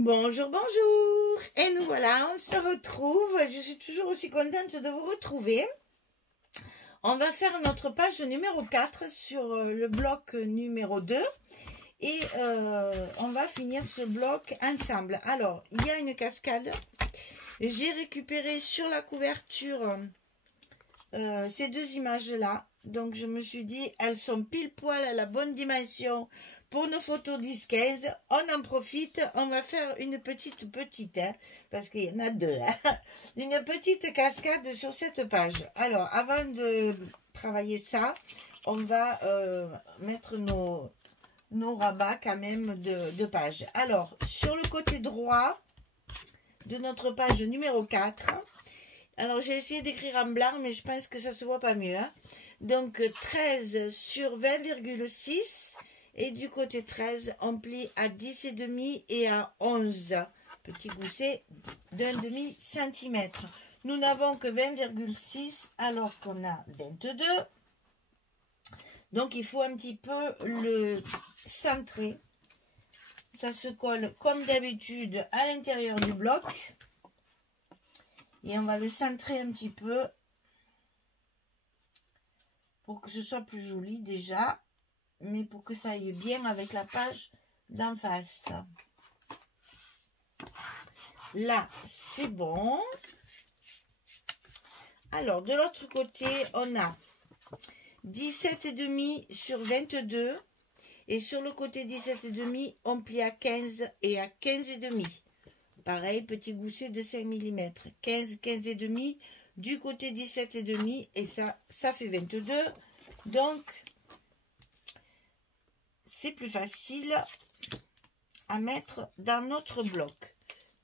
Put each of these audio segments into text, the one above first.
Bonjour, bonjour. Et nous voilà, on se retrouve. Je suis toujours aussi contente de vous retrouver. On va faire notre page numéro 4 sur le bloc numéro 2. Et on va finir ce bloc ensemble. Alors, il y a une cascade. J'ai récupéré sur la couverture ces deux images-là. Donc, je me suis dit, elles sont pile poil à la bonne dimension pour nos photos 10-15. On en profite. On va faire une petite, hein, parce qu'il y en a deux. Hein, une petite cascade sur cette page. Alors, avant de travailler ça, on va mettre nos rabats quand même de page. Alors, sur le côté droit de notre page numéro 4, alors j'ai essayé d'écrire en blanc, mais je pense que ça se voit pas mieux. Hein. Donc 13 sur 20,6 et du côté 13, on plie à 10,5 et à 11. Petit gousset d'un demi-centimètre. Nous n'avons que 20,6 alors qu'on a 22. Donc il faut un petit peu le centrer. Ça se colle comme d'habitude à l'intérieur du bloc. Et on va le centrer un petit peu pour que ce soit plus joli déjà, mais pour que ça aille bien avec la page d'en face. Là, c'est bon. Alors, de l'autre côté, on a 17,5 sur 22. Et sur le côté 17,5, on plie à 15 et à 15,5. Pareil, petit gousset de 5 mm. 15, 15,5 du côté 17,5 et ça fait 22. Donc, c'est plus facile à mettre dans notre bloc.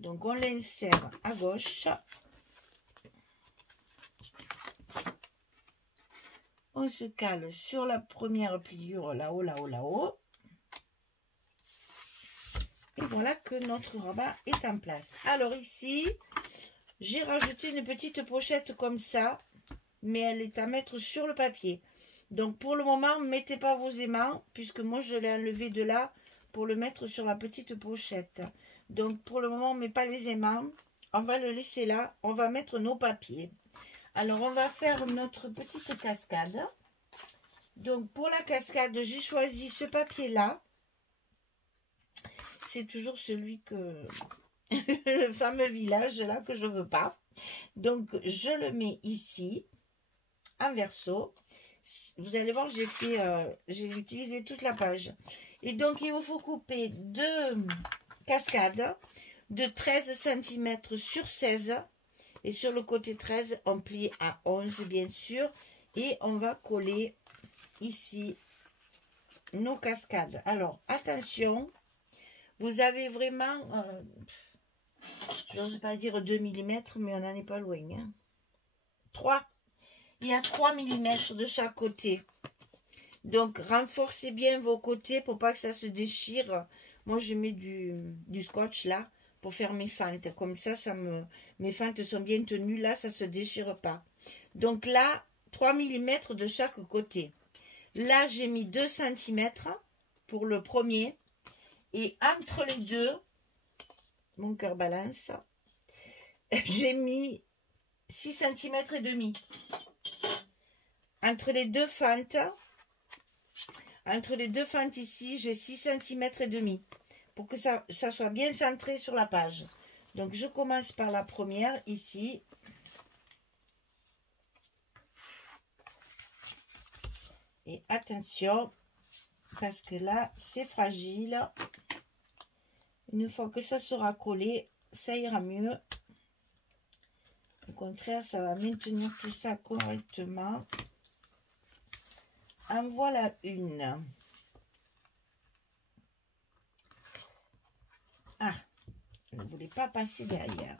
Donc, on l'insère à gauche. On se cale sur la première pliure là-haut, là-haut, là-haut. Et voilà que notre rabat est en place. Alors ici, j'ai rajouté une petite pochette comme ça, mais elle est à mettre sur le papier. Donc pour le moment, ne mettez pas vos aimants, puisque moi je l'ai enlevé de là pour le mettre sur la petite pochette. Donc pour le moment, on ne met pas les aimants. On va le laisser là. On va mettre nos papiers. Alors on va faire notre petite cascade. Donc pour la cascade, j'ai choisi ce papier-là. C'est toujours celui que... le fameux village là que je veux pas. Donc je le mets ici en verso. Vous allez voir, j'ai utilisé toute la page. Et donc il vous faut couper deux cascades de 13 cm sur 16. Et sur le côté 13, on plie à 11 bien sûr. Et on va coller ici nos cascades. Alors attention, vous avez vraiment... je n'ose pas dire 2 mm, mais on n'en est pas loin. Hein. 3. Il y a 3 mm de chaque côté. Donc, renforcez bien vos côtés pour pas que ça se déchire. Moi, je mets du scotch là pour faire mes fentes. Comme ça, mes fentes sont bien tenues. Là, ça ne se déchire pas. Donc là, 3 mm de chaque côté. Là, j'ai mis 2 cm pour le premier. Et entre les deux... mon cœur balance, j'ai mis 6 cm et demi entre les deux fentes. Entre les deux fentes ici, j'ai 6 cm et demi pour que ça soit bien centré sur la page. Donc je commence par la première ici. Et attention, parce que là, c'est fragile. Une fois que ça sera collé, ça ira mieux. Au contraire, ça va maintenir tout ça correctement. En voilà une. Ah, je ne voulais pas passer derrière.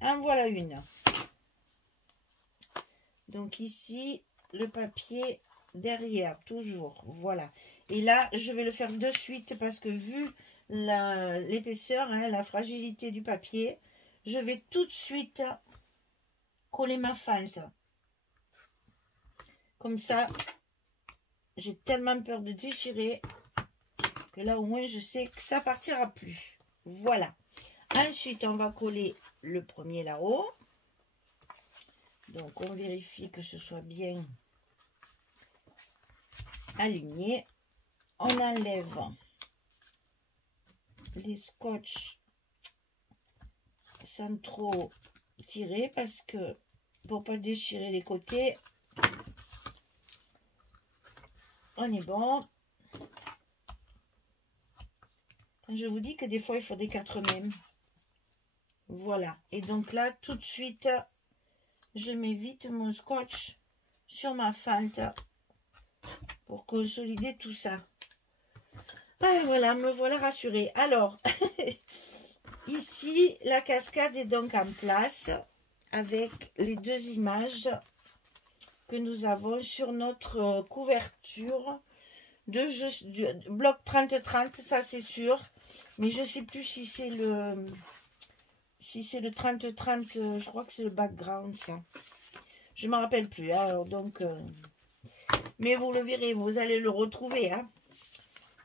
En voilà une. Donc ici, le papier derrière, toujours. Voilà. Et là, je vais le faire de suite parce que vu l'épaisseur, hein, la fragilité du papier, je vais tout de suite coller ma fente. Comme ça, j'ai tellement peur de déchirer que là au moins je sais que ça partira plus. Voilà. Ensuite, on va coller le premier là-haut. Donc, on vérifie que ce soit bien aligné. On enlève les scotch sans trop tirer parce que pour pas déchirer les côtés, on est bon. Je vous dis que des fois il faut des 4 mêmes. Voilà. Et donc là, tout de suite, je mets vite mon scotch sur ma fente pour consolider tout ça. Ah, voilà, me voilà rassurée. Alors, ici, la cascade est donc en place avec les 2 images que nous avons sur notre couverture de du bloc 30-30, ça c'est sûr. Mais je ne sais plus si c'est le 30-30, je crois que c'est le background, ça. Je ne me rappelle plus. Alors, donc, mais vous le verrez, vous allez le retrouver. Hein.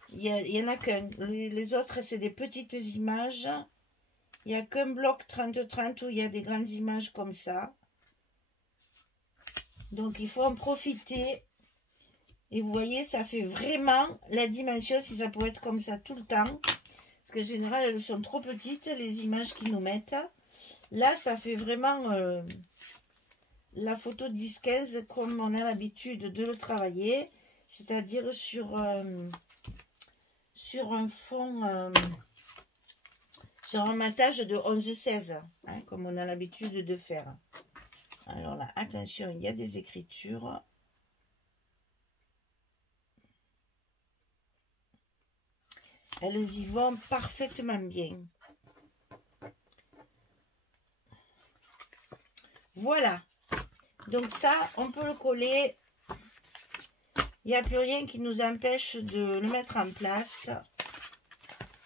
Il y en a qu'un. Les autres, c'est des petites images. Il n'y a qu'un bloc 30-30 où il y a des grandes images comme ça. Donc, il faut en profiter. Et vous voyez, ça fait vraiment la dimension si ça pouvait être comme ça tout le temps. Parce qu'en général, elles sont trop petites, les images qu'ils nous mettent. Là, ça fait vraiment la photo 10-15 comme on a l'habitude de le travailler. C'est-à-dire sur un fond, sur un matage de 11-16, hein, comme on a l'habitude de faire. Alors là, attention, il y a des écritures. Elles y vont parfaitement bien. Voilà. Donc ça, on peut le coller. Il n'y a plus rien qui nous empêche de le mettre en place.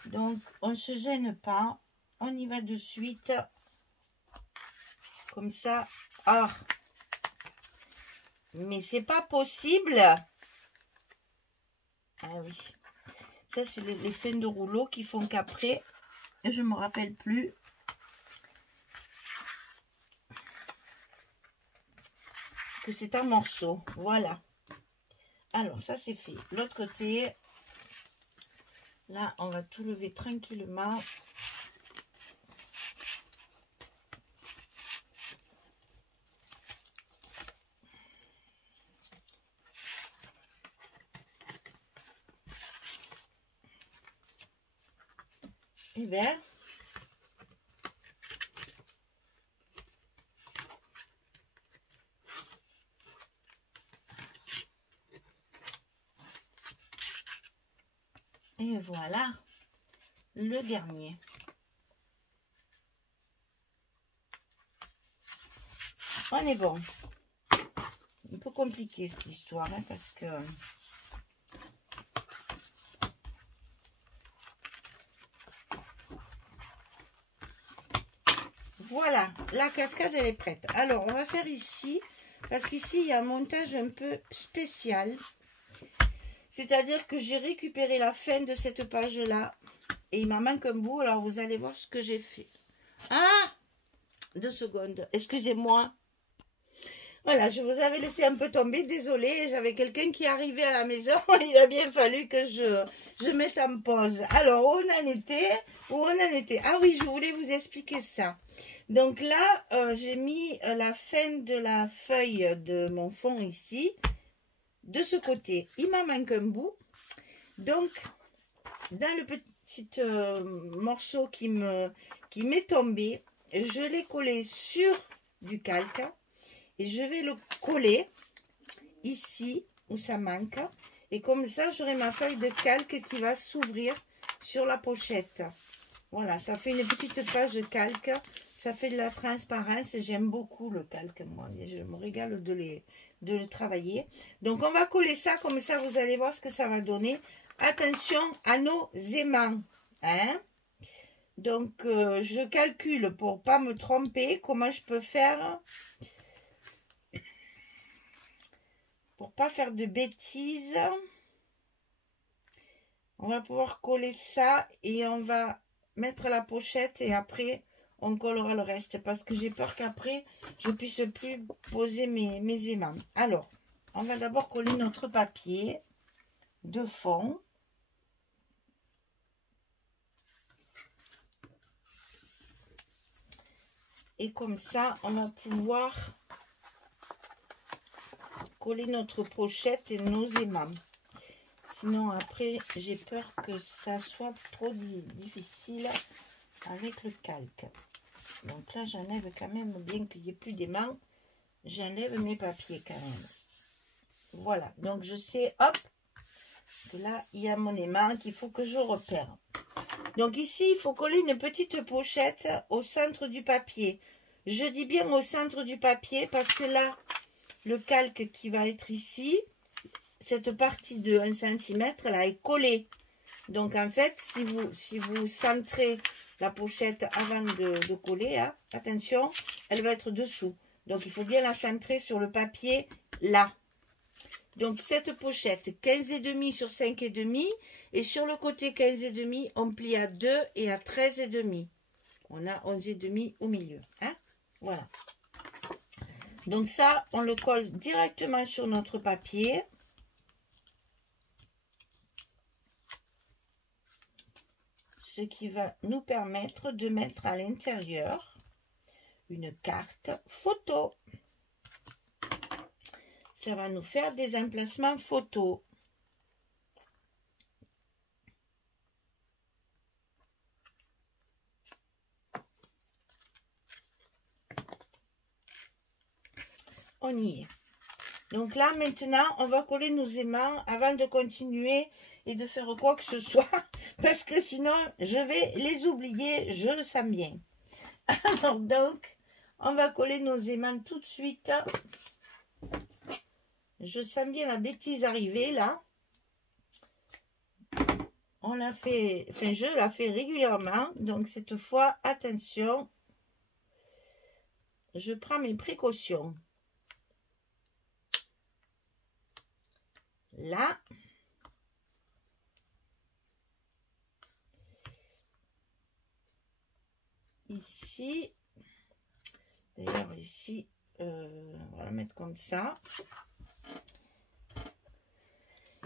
Donc, on ne se gêne pas. On y va de suite. Comme ça. Ah. Mais c'est pas possible. Ah oui. Ça, c'est les fins de rouleau qui font qu'après, je ne me rappelle plus. Que c'est un morceau. Voilà. Alors, ça, c'est fait. L'autre côté, là, on va tout lever tranquillement. Et bien, et voilà le dernier. On est bon. Un peu compliqué cette histoire, hein, parce que voilà, la cascade elle est prête. Alors on va faire ici, parce qu'ici il y a un montage un peu spécial. C'est-à-dire que j'ai récupéré la fin de cette page-là. Et il m'en manque un bout. Alors, vous allez voir ce que j'ai fait. Ah! 2 secondes. Excusez-moi. Voilà, je vous avais laissé un peu tomber. Désolée, j'avais quelqu'un qui arrivait à la maison. Il a bien fallu que je mette en pause. Alors, où on en était? Ah oui, je voulais vous expliquer ça. Donc là, j'ai mis la fin de la feuille de mon fond ici. De ce côté, il m'en manque un bout. Donc, dans le petit morceau qui m'est tombé, je l'ai collé sur du calque. Et je vais le coller ici où ça manque. Et comme ça, j'aurai ma feuille de calque qui va s'ouvrir sur la pochette. Voilà, ça fait une petite page de calque. Ça fait de la transparence. J'aime beaucoup le calque, moi. Je me régale de le travailler. Donc, on va coller ça. Comme ça, vous allez voir ce que ça va donner. Attention à nos aimants. Hein? Donc, je calcule pour pas me tromper. Comment je peux faire pour pas faire de bêtises. On va pouvoir coller ça et on va mettre la pochette et après on collera le reste parce que j'ai peur qu'après je puisse plus poser mes aimants. Alors, on va d'abord coller notre papier de fond. Et comme ça, on va pouvoir coller notre pochette et nos aimants. Sinon, après, j'ai peur que ça soit trop difficile avec le calque. Donc là, j'enlève quand même, bien qu'il n'y ait plus d'aimants, j'enlève mes papiers quand même. Voilà, donc je sais, hop, que là, il y a mon aimant qu'il faut que je repère. Donc ici, il faut coller une petite pochette au centre du papier. Je dis bien au centre du papier parce que là, le calque qui va être ici, cette partie de 1 cm là est collée. Donc en fait, si vous centrez la pochette avant de coller, hein, attention, elle va être dessous. Donc il faut bien la centrer sur le papier là. Donc cette pochette 15,5 sur 5,5 et sur le côté 15,5 on plie à 2 et à 13,5. On a 11,5 au milieu. Hein? Voilà. Donc ça, on le colle directement sur notre papier. Ce qui va nous permettre de mettre à l'intérieur une carte photo. Ça va nous faire des emplacements photos. On y est. Donc là, maintenant, on va coller nos aimants avant de continuer et de faire quoi que ce soit. Parce que sinon, je vais les oublier, je le sens bien. Alors, donc, on va coller nos aimants tout de suite. Je sens bien la bêtise arriver là. On l'a fait, enfin je la fais régulièrement. Donc cette fois, attention. Je prends mes précautions. Là. Ici. D'ailleurs ici, on va la mettre comme ça.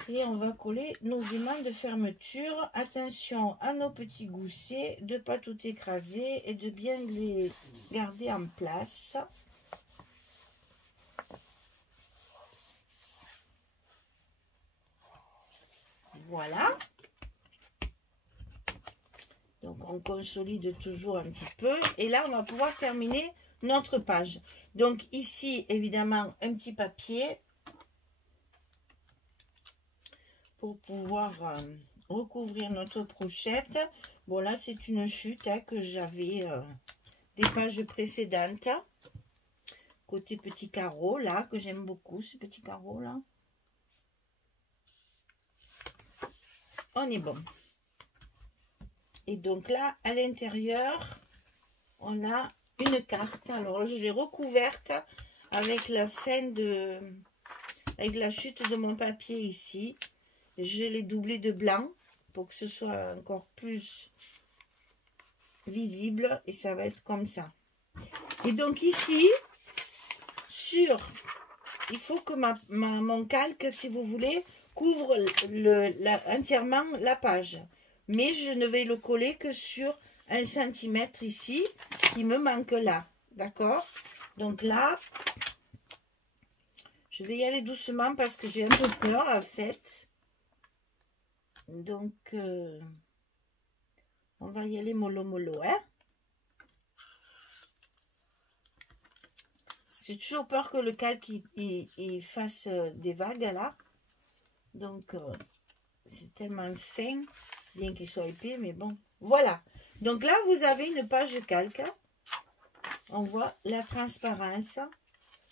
Et on va coller nos aimants de fermeture. Attention à nos petits goussets, de ne pas tout écraser et de bien les garder en place. Voilà. Donc on consolide toujours un petit peu. Et là, on va pouvoir terminer notre page. Donc ici, évidemment, un petit papier. Pour pouvoir recouvrir notre pochette. Bon là c'est une chute hein, que j'avais des pages précédentes. Côté petit carreau là, que j'aime beaucoup ce petit carreau là. On est bon. Et donc là à l'intérieur on a une carte. Alors je l'ai recouverte avec la fin de... avec la chute de mon papier ici. Je l'ai doublé de blanc pour que ce soit encore plus visible et ça va être comme ça. Et donc ici, il faut que mon calque, si vous voulez, couvre entièrement la page. Mais je ne vais le coller que sur 1 cm ici, qui me manque là. D'accord? Donc là, je vais y aller doucement parce que j'ai un peu peur en fait. Donc, on va y aller mollo mollo, hein. J'ai toujours peur que le calque il fasse des vagues là. Donc, c'est tellement fin, bien qu'il soit épais, mais bon. Voilà. Donc là, vous avez une page calque. On voit la transparence.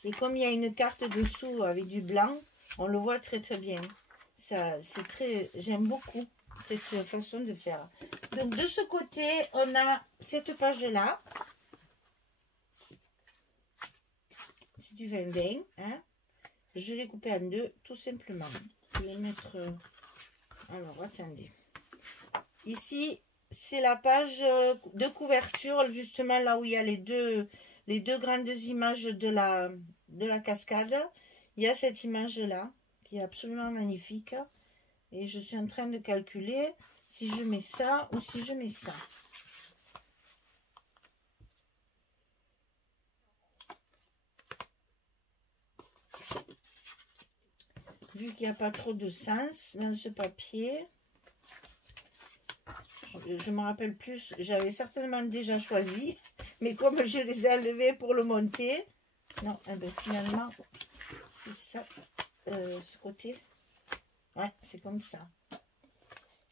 Et comme il y a une carte dessous avec du blanc, on le voit très très bien. Ça, c'est très, j'aime beaucoup cette façon de faire. Donc de ce côté, on a cette page là. C'est du 20-20, hein. Je l'ai coupé en deux, tout simplement. Je vais mettre. Alors attendez. Ici, c'est la page de couverture, justement là où il y a les deux grandes images de la cascade. Il y a cette image-là, qui est absolument magnifique. Et je suis en train de calculer si je mets ça ou si je mets ça. Vu qu'il n'y a pas trop de sens dans ce papier, je me rappelle plus, j'avais certainement déjà choisi, mais comme je les ai enlevés pour le monter, non, eh bien, finalement, c'est ça, ce côté, ouais, c'est comme ça.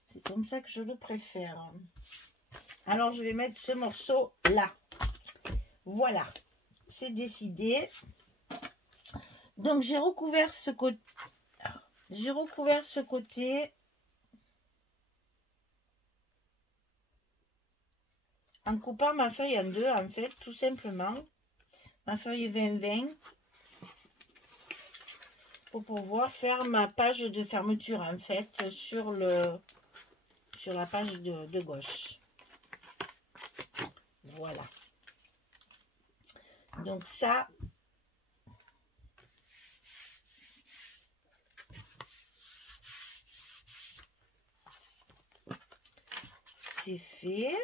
C'est comme ça que je le préfère. Alors, je vais mettre ce morceau là. Voilà, c'est décidé. Donc, j'ai recouvert ce côté. J'ai recouvert ce côté en coupant ma feuille en deux, en fait, tout simplement. Ma feuille 20-20 pour pouvoir faire ma page de fermeture, en fait, sur la page de gauche. Voilà. Donc ça, c'est fait.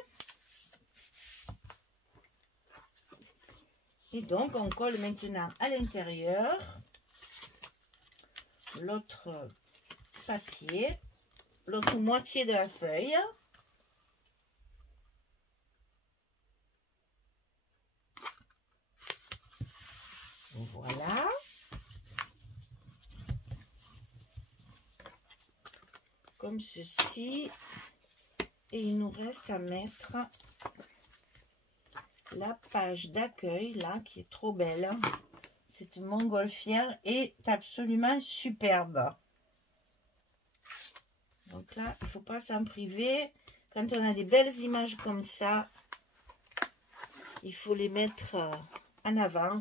Et donc, on colle maintenant à l'intérieur l'autre papier, l'autre moitié de la feuille. Voilà. Comme ceci. Et il nous reste à mettre la page d'accueil, là, qui est trop belle. Cette montgolfière est absolument superbe. Donc là, il ne faut pas s'en priver. Quand on a des belles images comme ça, il faut les mettre en avant.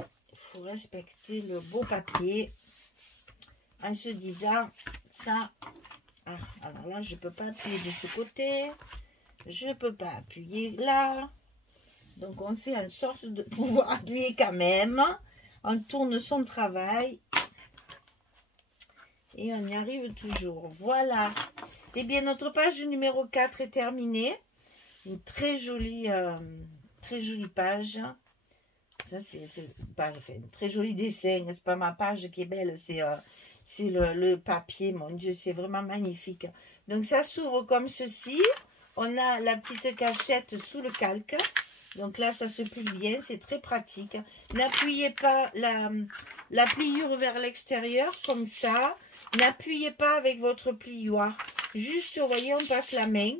Il faut respecter le beau papier en se disant ça. Ah, alors là, je ne peux pas appuyer de ce côté. Je ne peux pas appuyer là. Donc, on fait en sorte de pouvoir appuyer quand même. On tourne son travail. Et on y arrive toujours. Voilà. Et bien, notre page numéro 4 est terminée. Une très jolie page. Ça, c'est un très joli dessin. C'est pas ma page qui est belle, c'est le papier. Mon Dieu, c'est vraiment magnifique. Donc, ça s'ouvre comme ceci. On a la petite cachette sous le calque. Donc là, ça se plie bien, c'est très pratique. N'appuyez pas la pliure vers l'extérieur, comme ça. N'appuyez pas avec votre plioir. Juste, vous voyez, on passe la main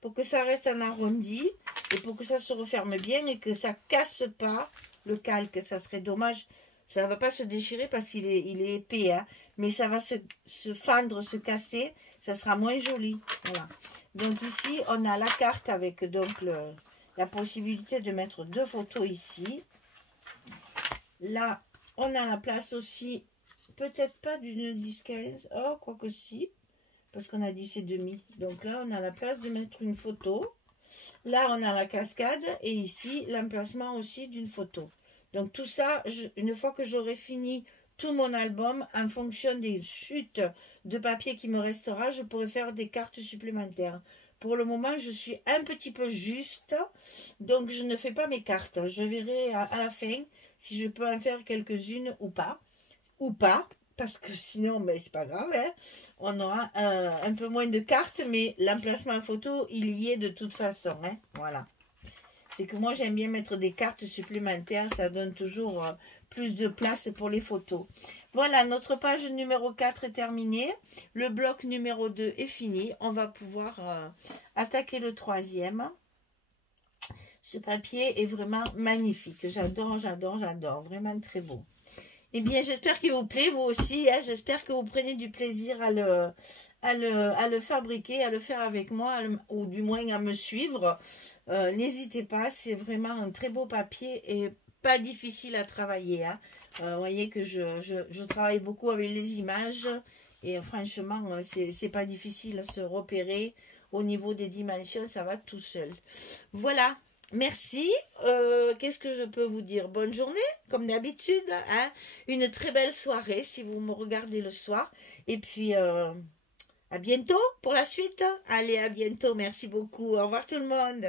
pour que ça reste en arrondi et pour que ça se referme bien et que ça casse pas le calque. Ça serait dommage. Ça ne va pas se déchirer parce qu'il est épais, hein, mais ça va se fendre, se casser. Ça sera moins joli. Voilà. Donc ici, on a la carte avec donc la possibilité de mettre deux photos ici. Là, on a la place aussi, peut-être pas d'une 10-15. Oh, quoique si, parce qu'on a dit c'est demi. Donc là, on a la place de mettre une photo. Là, on a la cascade et ici, l'emplacement aussi d'une photo. Donc tout ça, une fois que j'aurai fini tout mon album, en fonction des chutes de papier qui me restera, je pourrai faire des cartes supplémentaires. Pour le moment, je suis un petit peu juste, donc je ne fais pas mes cartes. Je verrai à la fin si je peux en faire quelques-unes ou pas. Parce que sinon, ben, c'est pas grave. Hein. On aura un peu moins de cartes, mais l'emplacement photo, il y est de toute façon. Hein. Voilà. C'est que moi, j'aime bien mettre des cartes supplémentaires. Ça donne toujours plus de place pour les photos. Voilà, notre page numéro 4 est terminée. Le bloc numéro 2 est fini. On va pouvoir attaquer le troisième. Ce papier est vraiment magnifique. J'adore, j'adore, j'adore. Vraiment très beau. Eh bien, j'espère qu'il vous plaît, vous aussi. Hein. J'espère que vous prenez du plaisir à le fabriquer, à le faire avec moi, ou du moins à me suivre. N'hésitez pas, c'est vraiment un très beau papier et pas difficile à travailler. Hein. Vous voyez que je travaille beaucoup avec les images Et franchement, c'est pas difficile à se repérer. Au niveau des dimensions, ça va tout seul. Voilà. Merci. Qu'est-ce que je peux vous dire? Bonne journée, comme d'habitude. Hein? Une très belle soirée si vous me regardez le soir. Et puis, à bientôt pour la suite. Allez, à bientôt. Merci beaucoup. Au revoir tout le monde.